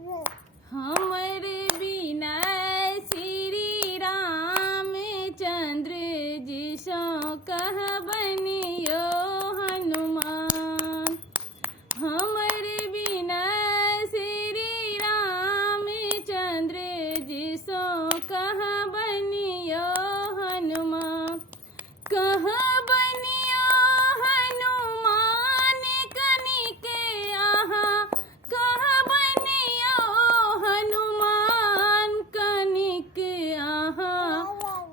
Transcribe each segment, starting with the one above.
हमरे बिना श्री रामचंद्र जी सो कह बनियो हनुमान। हमरे बिना श्री रामचंद्र जी सो कह बनियो हनुमान। कह बनियो हनुमान कनिके आहा, कह बनियो हनुमान कनिके आहा,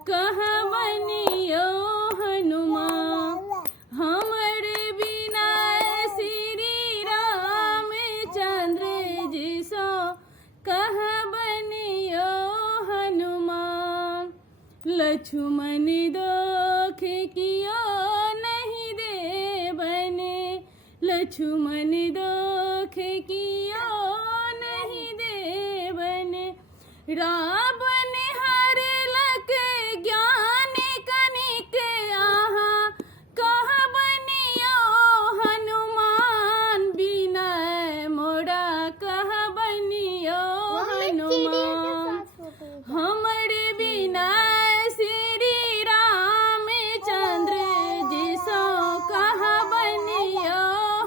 कह बनियो हनुमान। हमरे बिना श्री रामचंद्र जी सो कह बनियो हनुमान। लक्ष्मण दोख कियो नहीं दे बने, लक्ष्मण दोख कियो नहीं दे बने। रावण हर लक ज्ञान कनिके आहा, कह बनियो हनुमान। बिना मोरा कह बनियो हनुमान। हमरे बिना श्री रामचंद्र जी सो कह बनियो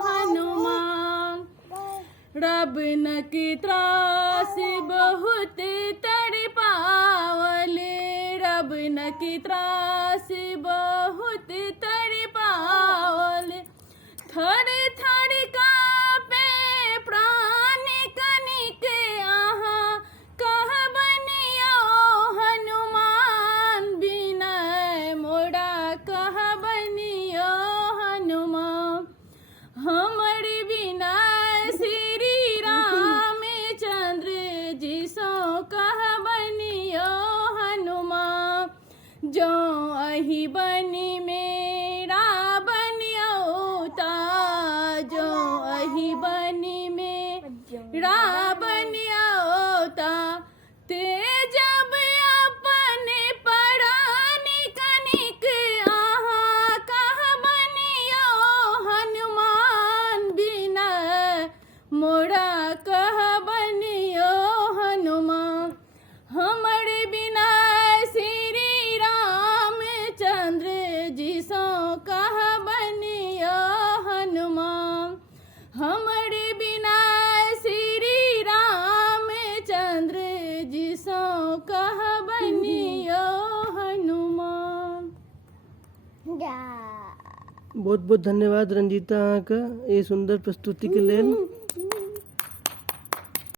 हनुमान। रावण के त्रास बहुत तड़पावले, रावण के त्रास बहुत तड़पावले। थर थर कांपे प्राण कनिके आहा, कह बनियो हनुमान। बिना मोरा कह बनियो हनुमान। हमरे बिना श्री रामचंद्र जी सो कह बनियो हनुमान। जो अहि बनी मेरा बनियोता, जो अहि बनी मेरा बनियोता। ते जब अपने परानी कनिक आहा, कह बनियो हनुमान। बिना मोरा कह बनियो हनुमान। हमरे बिना श्री रामचंद्र जी सो कह बनियो हनुमान। हमरे बिना श्री रामचंद्र जी सो कह बनियो हनुमान। बहुत बहुत धन्यवाद रंजीता अहाँ के ये सुंदर प्रस्तुति के लेल।